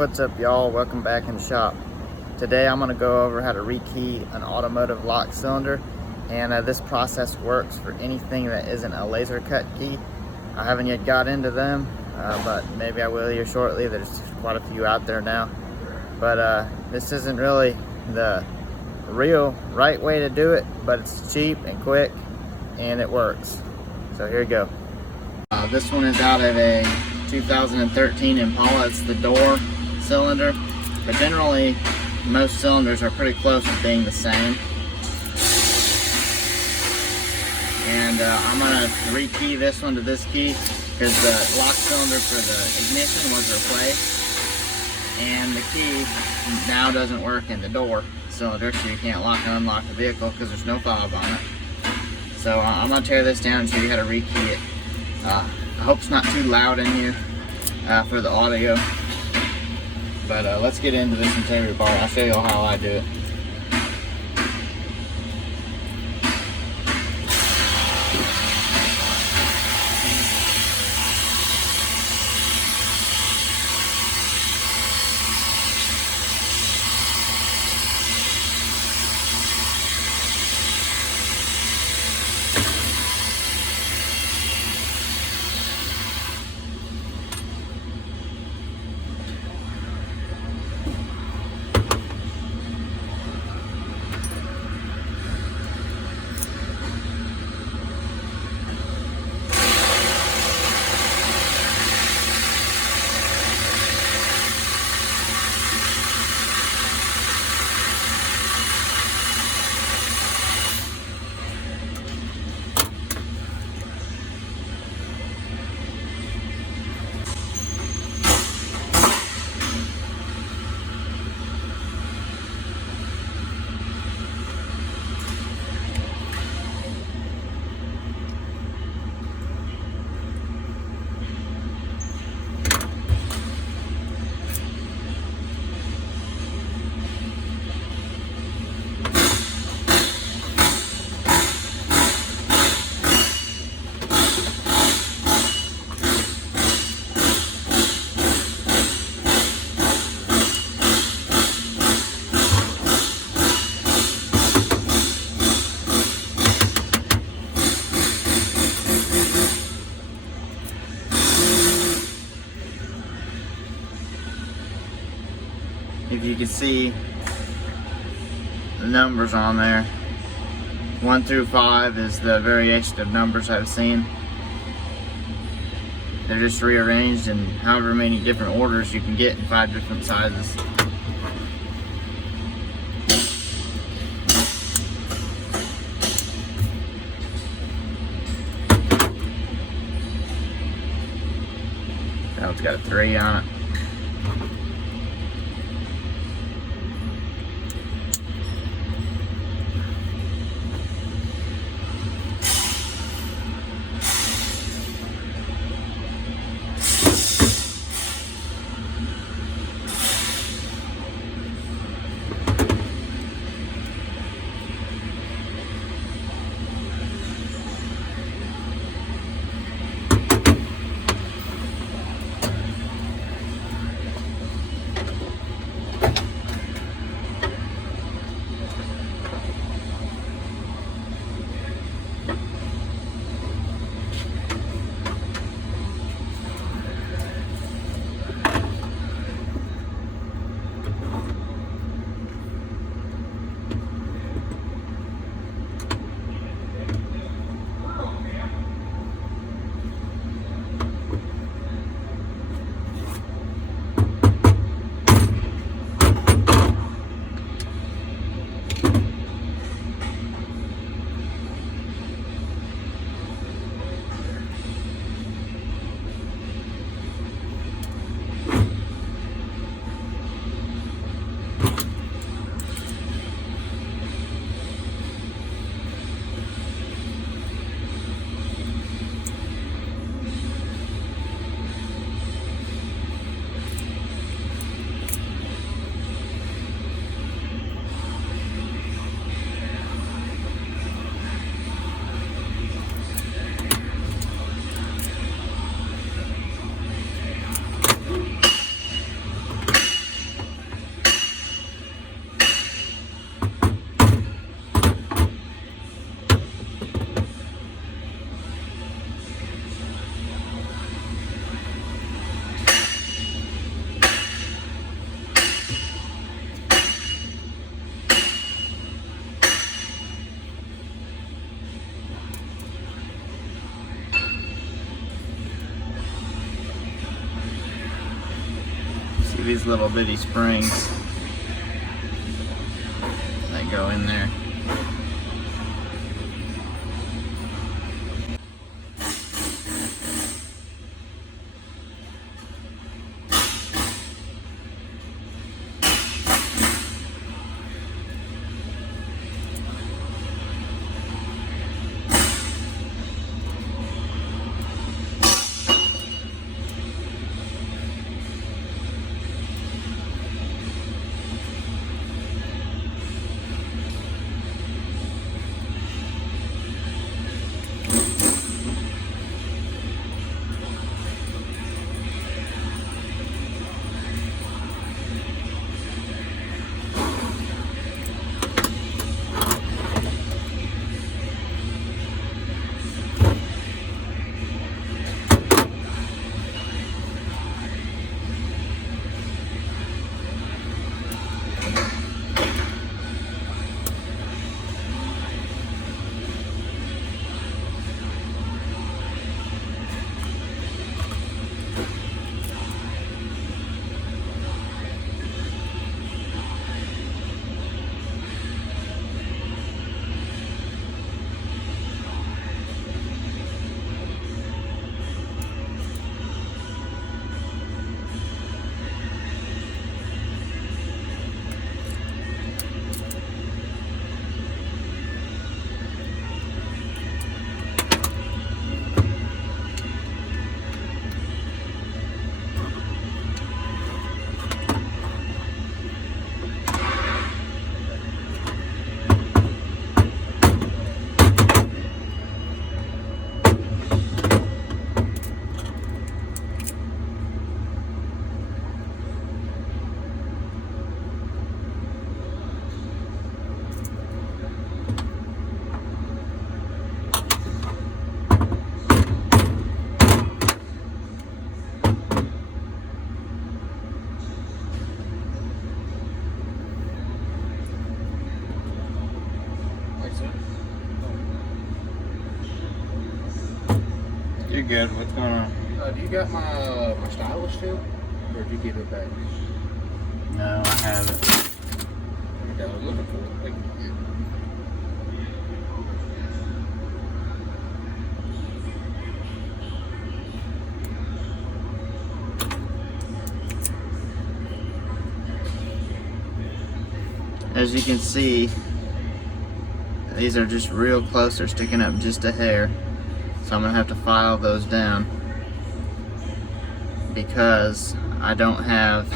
What's up, y'all? Welcome back in the shop. Today I'm going to go over how to rekey an automotive lock cylinder, and this process works for anything that isn't a laser cut key. I haven't yet got into them, but maybe I will here shortly. There's quite a few out there now, but this isn't really the real right way to do it, but it's cheap and quick and it works. So here we go. This one is out of a 2013 Impala. It's the door cylinder, but generally most cylinders are pretty close to being the same. And I'm going to rekey this one to this key because the lock cylinder for the ignition was replaced, and the key now doesn't work in the door cylinder, so you can't lock and unlock the vehicle because there's no fob on it. So I'm going to tear this down and show you how to rekey it. I hope it's not too loud in here for the audio. But let's get into this interior part. I'll show you how I do it. If you can see the numbers on there, 1 through 5 is the variation of numbers I've seen. They're just rearranged in however many different orders you can get in 5 different sizes. Now it's got a 3 on it. these little bitty springs that go in there. You're good. What's going on? Do you got my stylus still? Or did you give it back? No, I haven't. Okay, I was looking for it. Thank you. As you can see, these are just real close. They're sticking up just a hair. So I'm gonna have to file those down because I don't have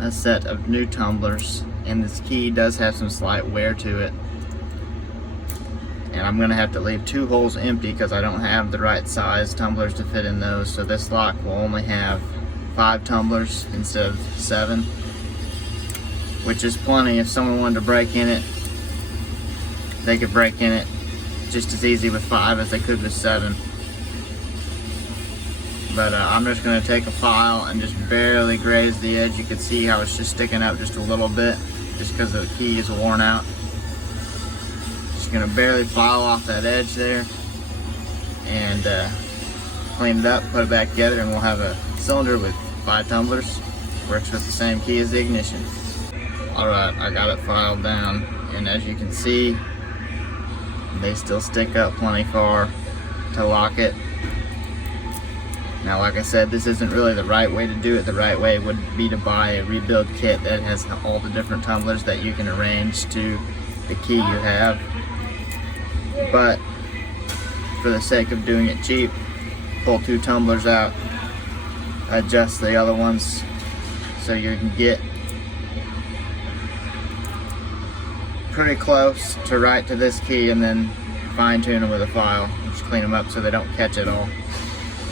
a set of new tumblers, and this key does have some slight wear to it. And I'm gonna have to leave 2 holes empty because I don't have the right size tumblers to fit in those. So this lock will only have 5 tumblers instead of 7, which is plenty. If someone wanted to break in it, they could break in it just as easy with 5 as they could with 7. But I'm just going to take a file and just barely graze the edge. You can see how it's just sticking up just a little bit just because the key is worn out. Just going to barely file off that edge there and clean it up, put it back together, and we'll have a cylinder with 5 tumblers. Works with the same key as the ignition. Alright, I got it filed down, and as you can see, they still stick up plenty far to lock it. Now, like I said, this isn't really the right way to do it. The right way would be to buy a rebuild kit that has all the different tumblers that you can arrange to the key you have. But for the sake of doing it cheap, pull 2 tumblers out, adjust the other ones so you can get pretty close to right to this key, and then fine tune them with a file. Just clean them up so they don't catch it all.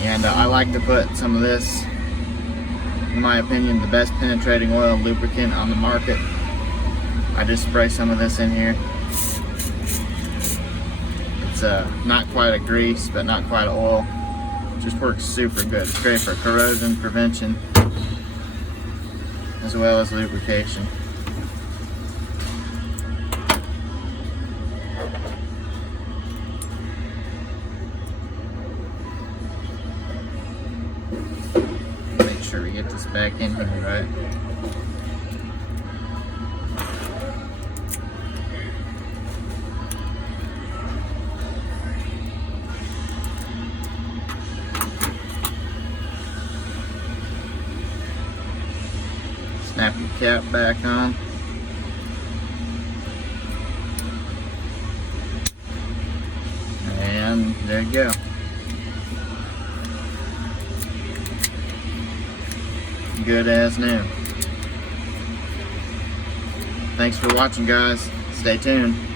And I like to put some of this, in my opinion, the best penetrating oil lubricant on the market. I just spray some of this in here. It's not quite a grease, but not quite an oil. It just works super good. It's great for corrosion prevention as well as lubrication. Make sure we get this back in here, right? Snap your cap back on. And there you go. Good as new. Thanks for watching, guys. Stay tuned.